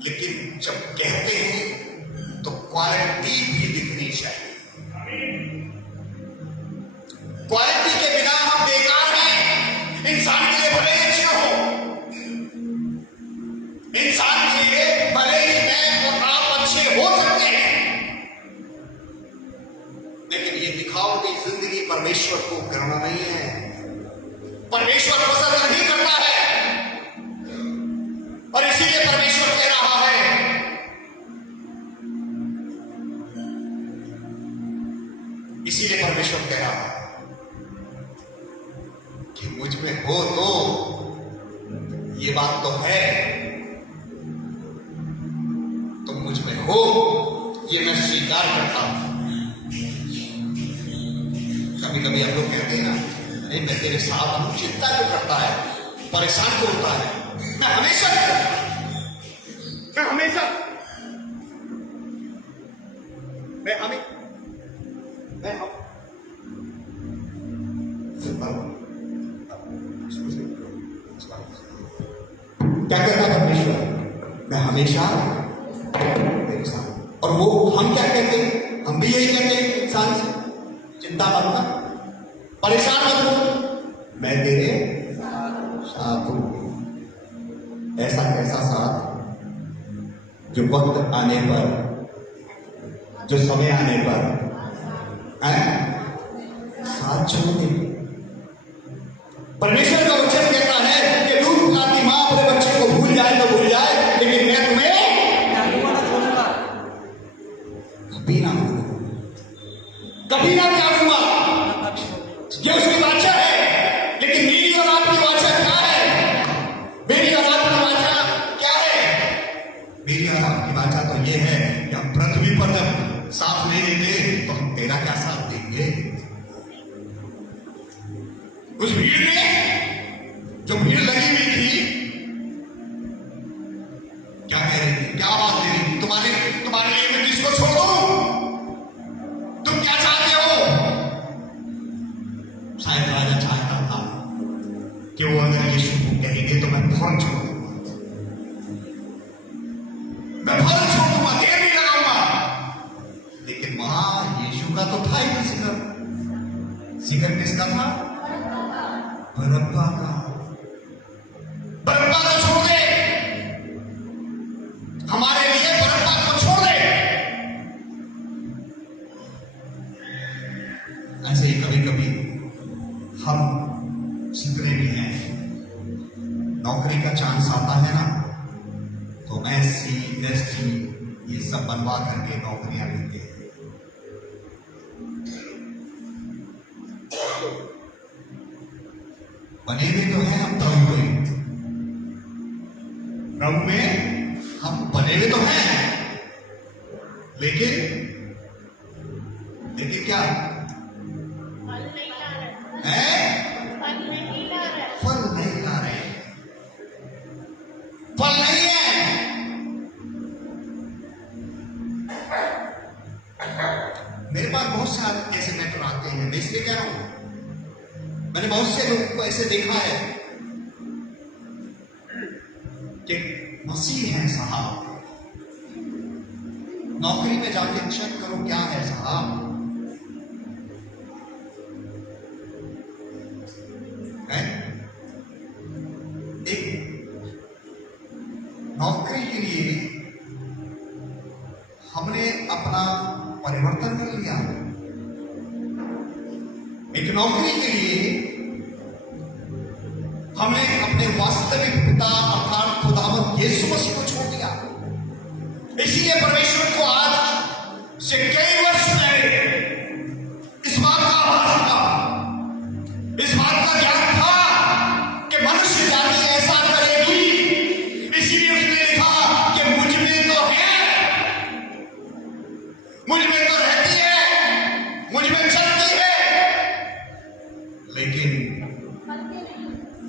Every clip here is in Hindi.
लेकिन जब कहते हैं तो क्वालिटी भी दिखनी चाहिए। क्वालिटी के बिना हम बेकार हैं। इंसान के लिए भले ही अच्छे हो, इंसान के लिए भले ही मैं और आप अच्छे हो सकते हैं, लेकिन ये दिखावटी जिंदगी परमेश्वर को करना नहीं है। परमेश्वर पसंद नहीं करता है, और इसीलिए परमेश्वर कह रहा है, इसीलिए परमेश्वर कह रहा है कि मुझ में हो तो ये बात तो है, तुम मुझ में हो ये मैं स्वीकार करता हूं। कभी कभी हम लोग कहते हैं ना, अरे मैं तेरे साथ हूं, चिंता क्यों करता है, परेशान क्यों होता है। मैं हमेशा क्या कहता परमेश्वर, मैं हमेशा तेरे साथ। और वो हम क्या कहते हैं, हम भी यही कहते हैं इंसान से, चिंता मत कर, परेशान मत हो, मैं तेरे साथ हूं। ऐसा कैसा साथ जो वक्त आने पर, जो समय आने पर साथ छोड़ दे। परमेश्वर का वचन कहता है कि लूट लाती मां अपने बच्चे को भूल जाए तो भूल जाए, लेकिन मैं तुम्हें छोड़ूंगा, कभी ना भूलूंगा, कभी ना त्यागूंगा। ये उसकी वाचा है, लेकिन मेरी और आपकी वाचा क्या है? मेरी और आपकी वाचा क्या है? मेरी और आपकी वाचा तो ये है कि हम पृथ्वी पर जब साथ नहीं देंगे तो हम तेरा क्या साथ देंगे? उस भीड़ में जो भीड़ लगी हुई थी क्या कह रही थी, क्या आवाज दे रही थी, तुम्हारे लिए मैं किसको छोड़ दूं? तुम क्या चाहते हो? शायद राजा चाहता था कि वो अगर यीशु को कहेंगे तो मैं फौरन छोड़ दूंगा, मैं फौरन छोड़ दूंगा, देर नहीं लगाऊंगा। लेकिन वहां यीशु का तो था ही जिक्र। जिक्र किसका था? बरअब्बा का। बरअब्बा को छोड़ दे, हमारे लिए बरअब्बा को छोड़ दे। ऐसे ही कभी कभी हम जितने भी हैं, नौकरी का चांस आता है ना तो SC ST ये सब बनवा करके नौकरियां लेते हैं। बने हुए तो हैं हम प्रभु में, प्रभु में हम बने हुए तो हैं, लेकिन क्या है? फल नहीं ला रहे, फल नहीं है। मेरे पास बहुत सारे ऐसे मैटर आते हैं, मैं इसलिए कह रहा हूं, मैंने बहुत से लोगों को ऐसे देखा है कि मसीह है साहब, नौकरी में जाके चेक करो क्या है साहब, एक नौकरी के लिए हमने अपना परिवर्तन कर लिया। एक नौकरी के लिए हमने अपने वास्तविक पिता अर्थात खुदावंद यीशु मसीह को छोड़ दिया। इसीलिए परमेश्वर को आज से कई वर्ष पहले इस बात का आभास था, इस बात का ज्ञान था कि मनुष्य जाति ऐसा करेगी। इसीलिए उसने लिखा कि मुझ में तो है, मुझ में तो रहती है, मुझ में चलती है, लेकिन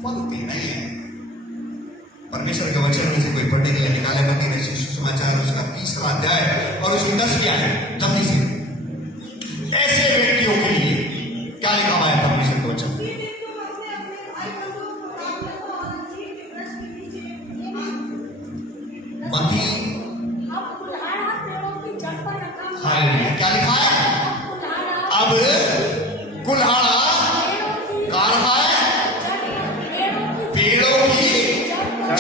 फलती नहीं है। परमेश्वर के वचन में से कोई पढ़ने के लिए निकाले मत्ती रचित सुसमाचार उसका 3रा अध्याय और उसकी 10 आयत, जल्दी से ऐसे व्यक्तियों के लिए क्या लिखा हुआ है परमेश्वर के वचन? मती अब कुल्हाड़ा पेड़ों की जड़ पर रखा हुआ हालेलुया। क्या लिखा है? कुल्हाड़ा अब कुल्हाड़ा कहाँ रखा है? पेड़ों की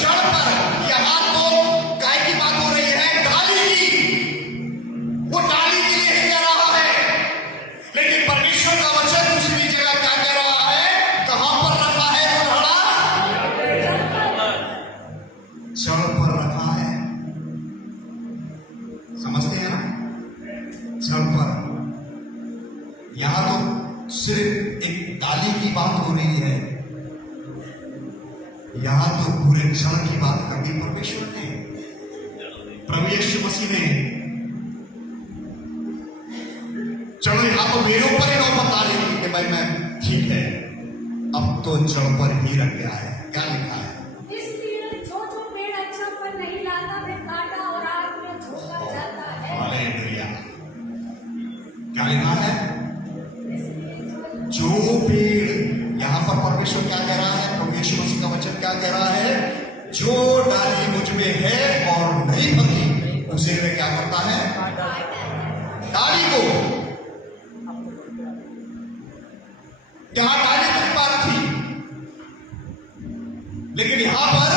जड़ पर। यहाँ तो काय की बात हो रही है? डाली की। वो डाली के लिए कह रहा है, लेकिन परमेश्वर का वचन दूसरी जगह क्या कह रहा है? कहां पर रखा है कुल्हाड़ा? जड़ पर रखा है। समझते हैं ना? जड़ पर। यहां तो सिर्फ एक डाली की बात हो रही है, यहां तो पूरे जड़ की बात कर दी परमेश्वर ने, प्रभु यीशु मसीह ने। चलो यहां तो मेरे ऊपर ही नौबत आ रही थी कि भाई मैं ठीक है, अब तो जड़ पर ही रख गया है। क्या लिखा है? इसलिए जो जो पेड़ अच्छा फल नहीं लाता वे काटा और आग में झोंका जाता है। हालेलुया। क्या लिखा है? इसलिए जो पेड़, यहां पर परमेश्वर क्या कह रहा है? प्रभु यीशु मसीह का वचन क्या कह रहा है? जो डाली मुझ में है और नहीं फली, उसे वे क्या करता है? डाली को। यहां डाली की बात थी, लेकिन यहां पर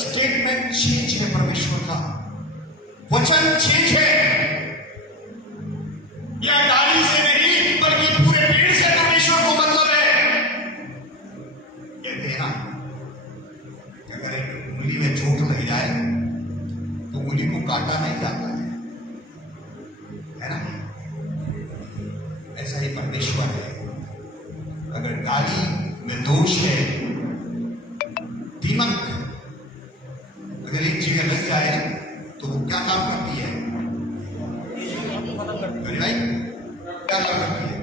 स्टेटमेंट चेंज है। परमेश्वर का वचन चेंज है। यह डाली से नहीं बल्कि पूरे पेड़ से परमेश्वर को मतलब है। कहते हैं ना कि अगर एक उंगली में चोट लग जाए तो उंगली को काटा नहीं जाता है ना? ऐसा ही परमेश्वर है। अगर डाली में दोष है, दीमक अगर एक जगह लग जाए तो वो क्या काम करती है? अरे भाई क्या काम करती है?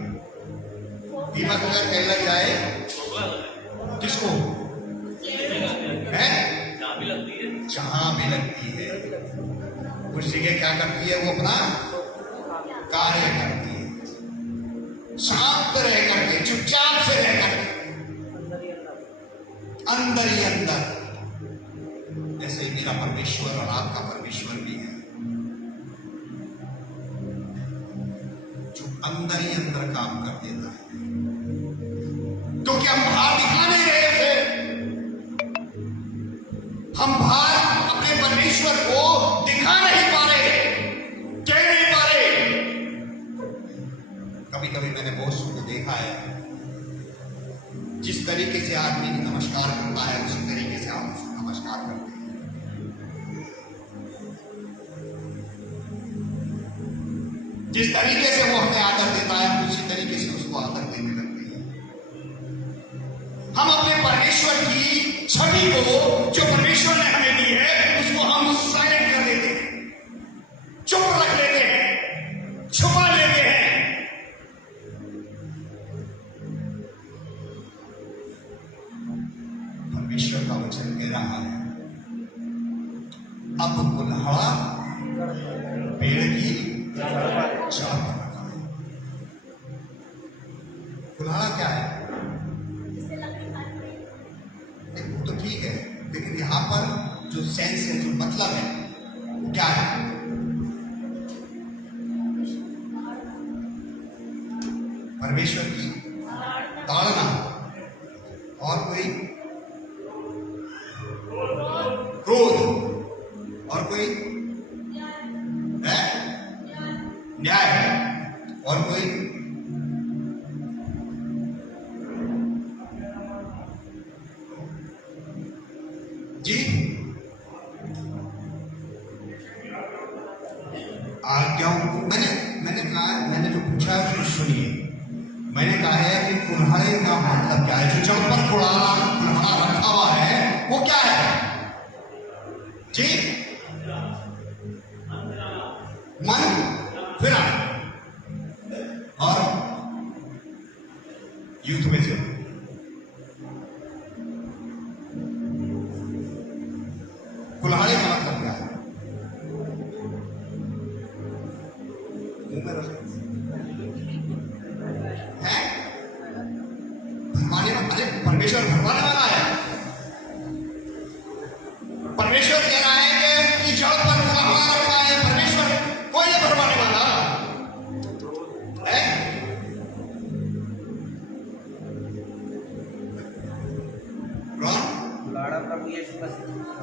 दीमक अगर कहीं लग जाए, किसको है? जहां भी लगती है उस जगह क्या करती है? वो अपना कार्य करती है, शांत रह करके, चुपचाप से रह करके, अंदर ही अंदर। ऐसे ही मेरा परमेश्वर और आपका परमेश्वर भी है, जो अंदर ही अंदर काम कर देता है। क्योंकि हम बाहर दिखा नहीं रहे थे, हम बाहर अपने परमेश्वर को दिखा नहीं पा रहे, कह नहीं पा रहे। कभी कभी मैंने बहुत को देखा है, जिस तरीके से आदमी नमस्कार करता है उसी तरीके से आप नमस्कार करते हैं। जिस तरीके से वो हमें आदर देता है उसी तरीके से उसको आदर देने लगते हैं। हम अपने परमेश्वर की छवि को, जो परमेश्वर ने हमें दी है, उसको हम साइलेंट कर देते हैं, चुप रख लेते हैं, छुपा लेते हैं। परमेश्वर का वचन कह रहा है, अब कुल्हाड़ा पेड़ की जड़ पर रखा है। कुल्हाड़ा क्या है? वो तो ठीक है, लेकिन यहां पर जो सेंस है, जो मतलब है, वो क्या है? परमेश्वर की ताड़ना। और कोई क्रोध, और कोई है न्याय, और कोई जी आज्ञाओं। मैंने कहा, मैंने जो पूछा है उसको सुनिए। मैंने कहा है कि कुल्हाड़े का मतलब क्या है? जो जड़ पर कुल्हाड़ा रखा हुआ है वो क्या है जी? मन, फिर और यूथ में से कुल्हाड़े का मतलब क्या है? मुंह में रख है भरवाने में। अरे परमेश्वर भरवाने वाला है। परमेश्वर कह रहा है कि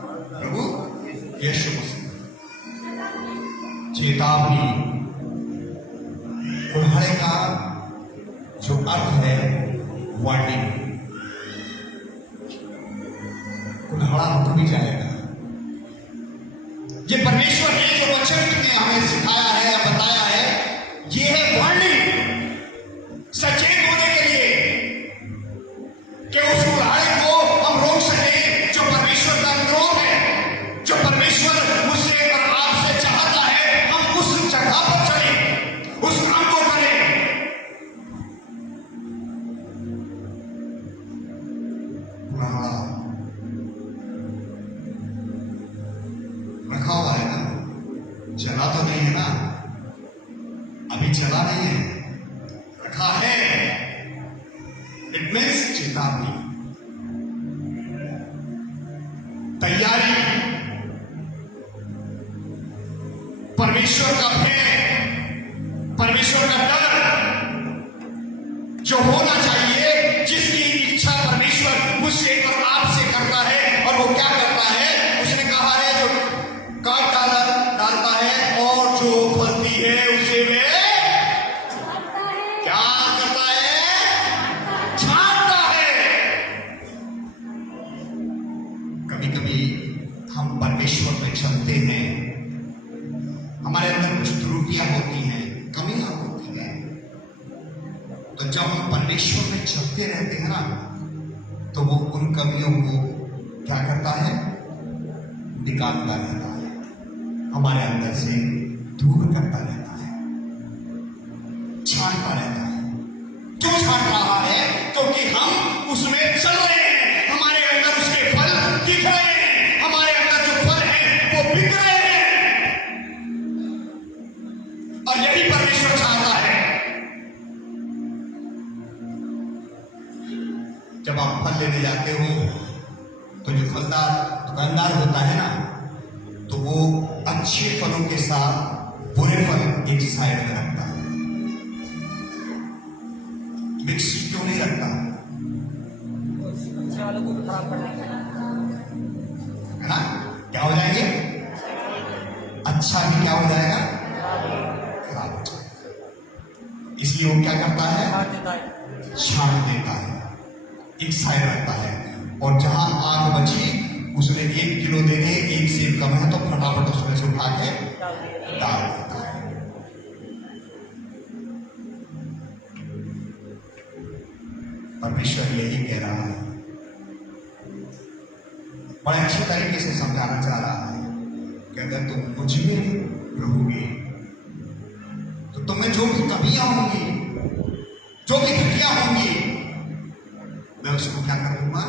प्रभु यीशु मसीह। चेतावनी, कुल्हाड़े का जो अर्थ है वार्निंग। कुल्हाड़ा रुक भी जाएगा। ये परमेश्वर ने जो वचन ने हमें सिखाया है या बताया है, ये है वार्निंग, सचेत होने के लिए कि उस कुल्हाड़े को हम रोक सके जो परमेश्वर का विरोध है, जो परमेश्वर मुझसे और आपसे चाहता है हम उस जगह पर चले, उस काम को करें। कुल्हाड़ा रखा हुआ है ना, चला तो नहीं है ना, अभी चला नहीं है, रखा है। इट मीन्स चेतावनी, तैयारी, परमेश्वर का भय, परमेश्वर का डर जो होना चाहिए, जिसकी इच्छा परमेश्वर मुझसे और आपसे करता है। और वो क्या करता है? उसने कहा है जो काट डालता है और जो फलती है उसे वे क्या करता है? छांटता है। कभी कभी हम परमेश्वर में चलते हैं, हमारे अंदर कुछ त्रुटियां होती हैं, कमियां होती हैं, तो जब हम परमेश्वर में चलते रहते हैं ना, तो वो उन कमियों को क्या करता है? निकालता रहता है, हमारे अंदर से दूर करता रहता है, छांटता रहता है। क्यों छांट रहा है? क्योंकि हम उसमें चल रहे हैं, हमारे अंदर उसके फल दिख रहे हैं, हमारे अंदर जो फल हैं वो बिक रहे हैं। और यही परमेश्वर चाहता है। जब आप फल लेने जाते हो तो जो फलदार दुकानदार होता है ना, तो वो अच्छे फलों के साथ बुरे फल एक साइड में रखता है। मिक्स क्यों नहीं रखता? है ना? क्या हो जाएंगे? अच्छा भी क्या हो जाएगा? खराब हो जाएगा। इसलिए वो क्या करता है? छांट देता है, एक साइड रखता है। और जहां आग बची उसने 1 किलो देने, 1 सेब कम है तो फटाफट उसमें से उठा के डाल देता है। परमेश्वर यही कह रहा है, बड़े अच्छी तरीके से समझाना चाह रहा है कि अगर तुम मुझ में रहोगे तो तुम्हें जो भी कमियां होंगी, जो भी घटियां होंगी, मैं उसको क्या कर दूंगा?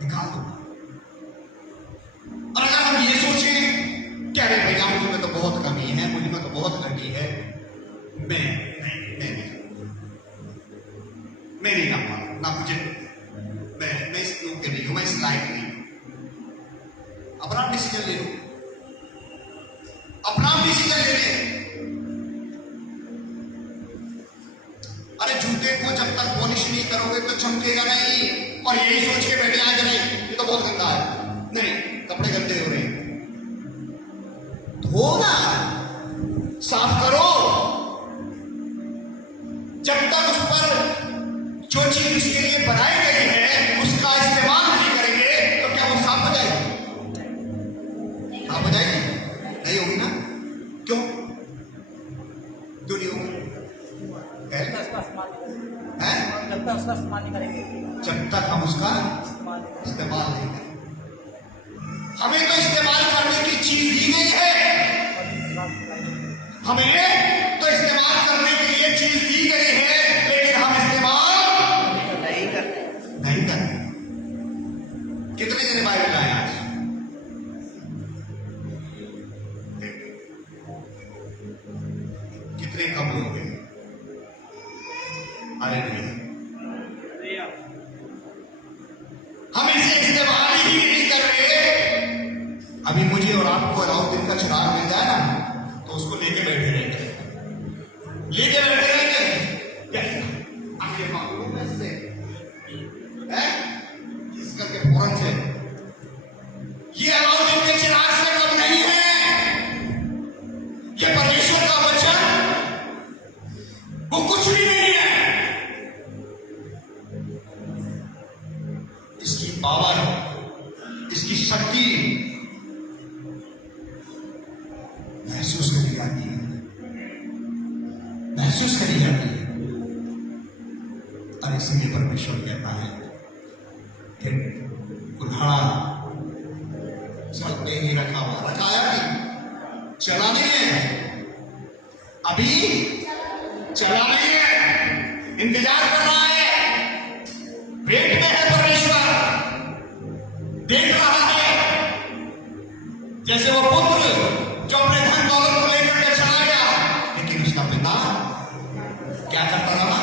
निकाल दूंगा। और अगर हम ये सोचें क्या रे भैया मुझ में तो बहुत कमी है, मुझ में तो बहुत घटी है, मैं नहीं कहूंगा ना, मुझे मैं इस लोग के नहीं हूं, मैं इस लायक नहीं हूं। अपना डिसीजन ले लो, अपना डिसीजन ले ले। अरे जूते को जब तक पॉलिश नहीं करोगे तो चमकेगा नहीं। और यही सोच के बैठे आज नहीं ये तो बहुत गंदा है, नहीं कपड़े गंदे हो रहे हैं, धो ना, साफ करो। जब तक उस पर जो चीज उसके लिए बनाई गई है उसका इस्तेमाल नहीं करेंगे तो क्या वो साफ हो जाएगी? साफ हो जाएगी? नहीं होगी ना। क्यों नहीं होगी? जब तक हम उसका इस्तेमाल नहीं करें। हमें तो इस्तेमाल करने की चीज दी गई है, हमें तो इस्तेमाल करने के लिए चीज दी गई है, लेकिन हम इस्तेमाल नहीं करते। कितने जने बाइबल लाए आज? कितने कम लोग हैं? अरे नहीं, हम इसे इस्तेमाल ही नहीं कर रहे। अभी मुझे और आपको अलाउ दिन का चिराग मिल जाए ना तो उसको लेके बैठे रहेंगे, इस करके इसकी शक्ति महसूस करी जाती है, महसूस करी जाती है। और इसलिए परमेश्वर कहता है कि कुल्हाड़ा चलते ही रखाया नहीं, चलाने है, अभी चलाने है, इंतजार कर रहा है, वेट में है परमेश्वर, देख रहा है। जैसे वो पुत्र जो अपने धन दौलत को लेकर के चला गया, लेकिन उसका पिता क्या करता रहा?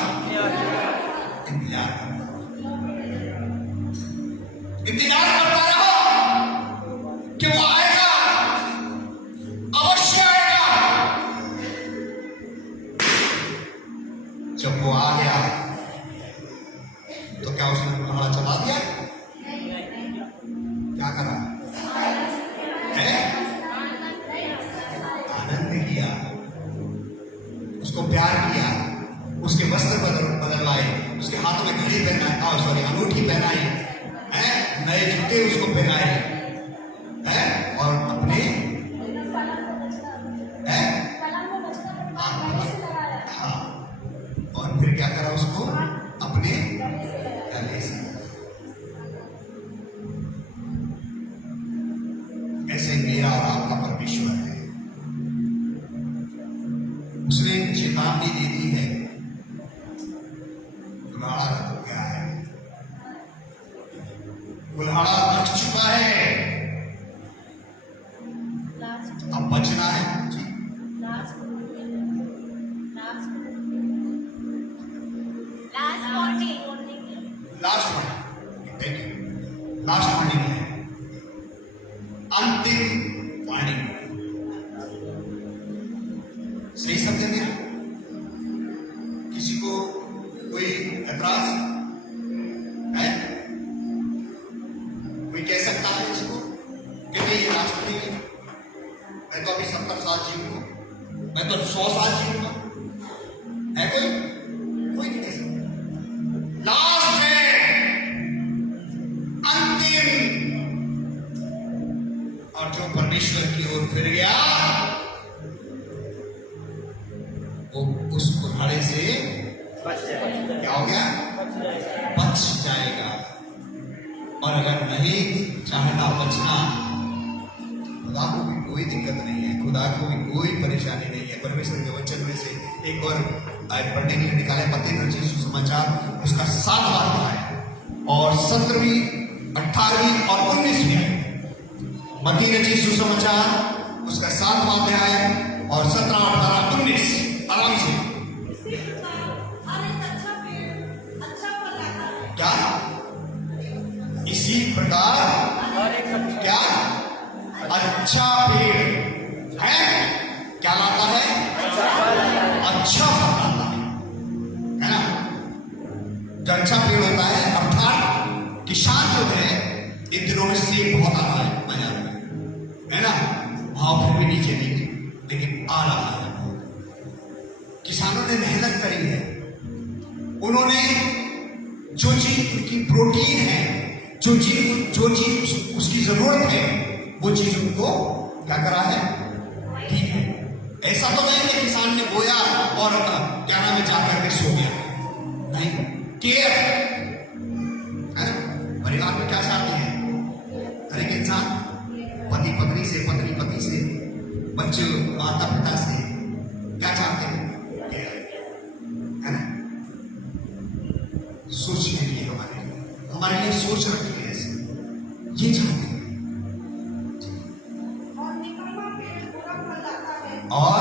इंतजार करता रहा कि वो आएगा, अवश्य आएगा। जब वो आ गया तो क्या उसने कुल्हाड़ा चला दिया? क्या करा? आनंद किया, उसको प्यार किया, उसके वस्त्र बदलवाए, उसके हाथों में घड़ी पहनाई, अंगूठी पहनाई है, नए जूते उसको पहनाए है, और अपने हाँ, और फिर क्या करा उसको? अपने गले से। ऐसे मेरा और आपका परमेश्वर है। उसने चेतावनी दे दी है, कुल्हाड़ा रख गया है, कुल्हाड़ा रख चुका है, अब बचना है। लास्ट वार्निंग है, अंतिम वार्निंग। सही समझे मेरा? किसी को कोई एतराज है? कोई कह सकता है इसको कि नहीं ये लास्ट नहीं है, मैं तो अभी 70 साल जीऊंगा, मैं तो 100 साल जीऊंगा? है कोई? कोई नहीं कह सकता। लास्ट है, अंतिम। और जो परमेश्वर की ओर फिर गया वो उस कुल्हाड़े से क्या हो गया? बच जाएगा। और अगर नहीं चाहता बचना, खुदा को भी कोई दिक्कत नहीं है, खुदा को भी कोई परेशानी नहीं है। परमेश्वर के वचन में से एक और आयत पढ़ने के लिए निकाले, मत्ती रचित सुसमाचार उसका 7वां अध्याय और 17वीं, 18वीं और 19वीं। मत्ती रचित सुसमाचार उसका 7वां अध्याय और 17, 18, 19। आराम से। क्या? इसी प्रकार क्या? अच्छा पेड़ है, क्या लाता है? अच्छा फल लाता है ना? जो अच्छा पेड़ होता है, अर्थात किसान जो है, इन दिनों में सेब बहुत आ रहा है बाजार में, है ना? भाव फिर भी नीचे नहीं, लेकिन आ रहा है। किसानों ने मेहनत करी है, उन्होंने जो चीज उनकी प्रोटीन है, जो चीज उसकी जरूरत है, वो चीज उनको क्या करा है? ठीक है। ऐसा तो नहीं कि किसान ने बोया और क्या नाम है जाकर के सो गया, नहीं। केयर है। परिवार में क्या चाहते हैं हर एक इंसान? पति पत्नी से, पत्नी पति से, बच्चे माता पिता से क्या चाहते हैं? है ना? सोचने के लिए हमारे लिए सोच रखी है, ऐसे ये चाहते हैं। और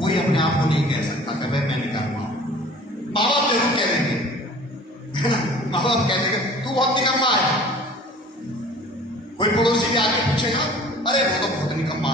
कोई अपने आप को नहीं कह सकता कि मैं नहीं कर पाऊं। माँ बाप जरूर कह देंगे, है ना? माँ बाप कह देंगे तू बहुत निकम्मा है। कोई पड़ोसी भी आके पूछेगा, अरे वो तो बहुत निकम्मा